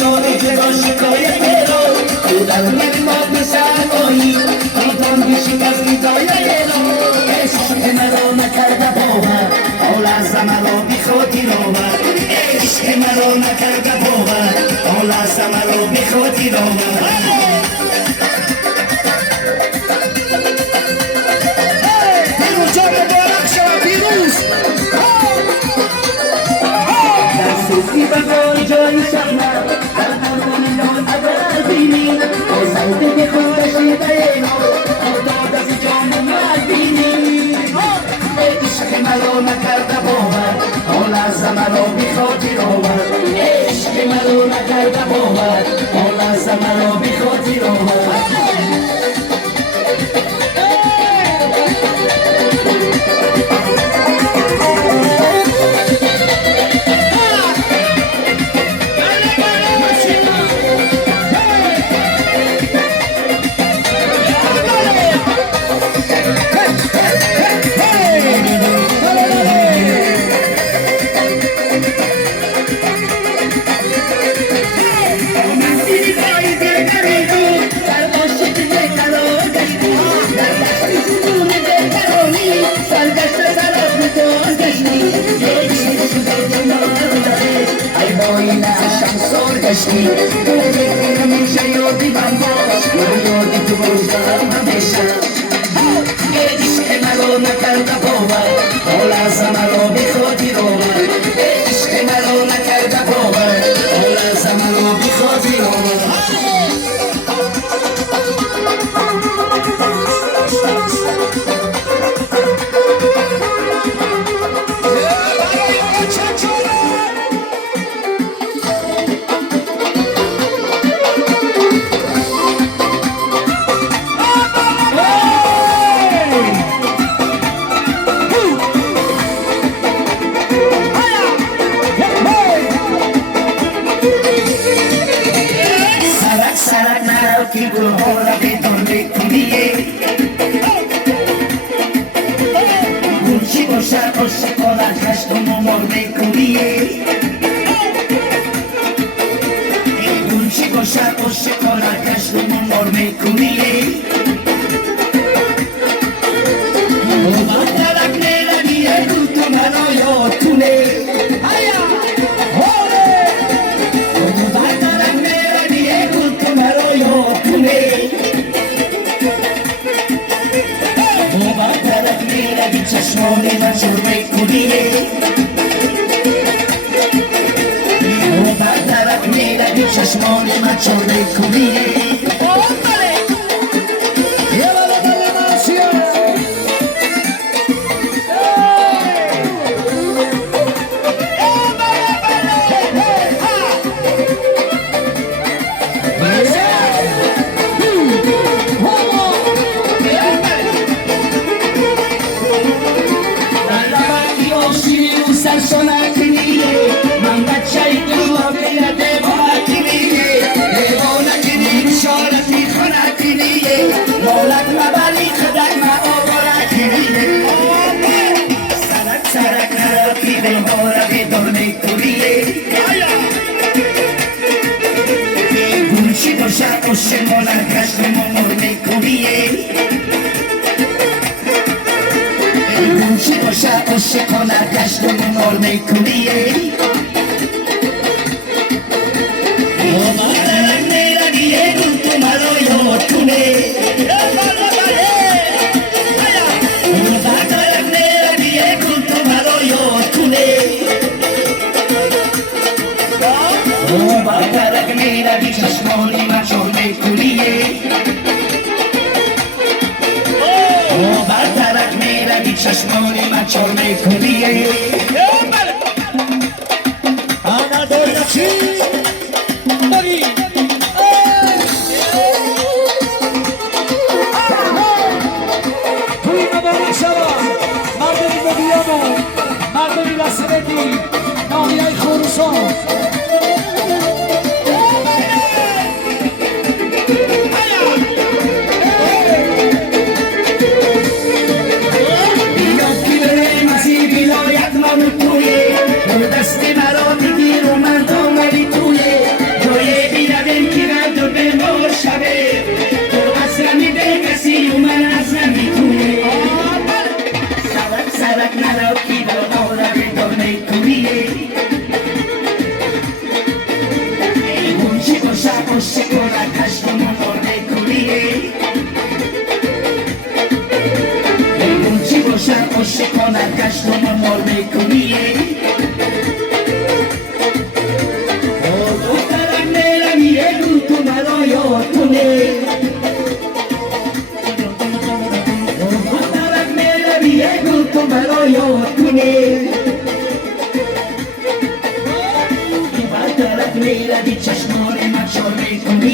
شاری که با شکایت رو تو در من ما بسرمایی دیدم بشید از ریدای رو عشق مرا نکرده باور حال از مرا بی خاطر آور عشق مرا نکرده باور حال از مرا بی خاطر آور سوزی بگوی جای شبنم در قربانیان اگر بینی از زوده خودشی دینا افتاد از جان مردینی عشق مرا نکرده باور حال از مرا بی خاطر آور عشق مرا نکرده باور حال از مرا بی خاطر آور گشتی همیشه یادی من باش یادی تو باشم همیشه عشق مرا نکرده باور حال از مرا بی خاطر آور عشق مرا نکرده باور حال از مرا بی خاطر آور که گلها را بدان بکنیه گلچی باشد عاشقانت خشم و مار بکنیه گلچی باشد عاشقانت خشم و مار بکنیه اومد درک نیرمیه رو تو منو یادتونه چشمانی من چرمه کنیه او بر طرف میروی چشمانی من چرمه کنیه من بچه دو بیره دیوانه کنیه شارتی خانه کنیه مولک مبالی خدک ما آواره کنیه سرک سرک نرکی دلها را بدانه کنیه گلچی باشد عاشقانت خشم و مرمه کنیه گلچی باشد عاشقانت خشم و مرمه کنیه چشمانی من چرمه کنیه او بر طرف میروی چشمانی من چرمه کنیه آنا دولتی باری توی مبارک شما مردمی ببیامو مردمی رسولتی نامیای خورسان دستی مرا میگیر و من دامنی باشه کنن کشتم مال میکنیه دخترم میرم یه گل تو مرا یاد کنه دخترم میرم یه گل تو مرا یاد کنه طرف میره بی چشمان مچار میکنی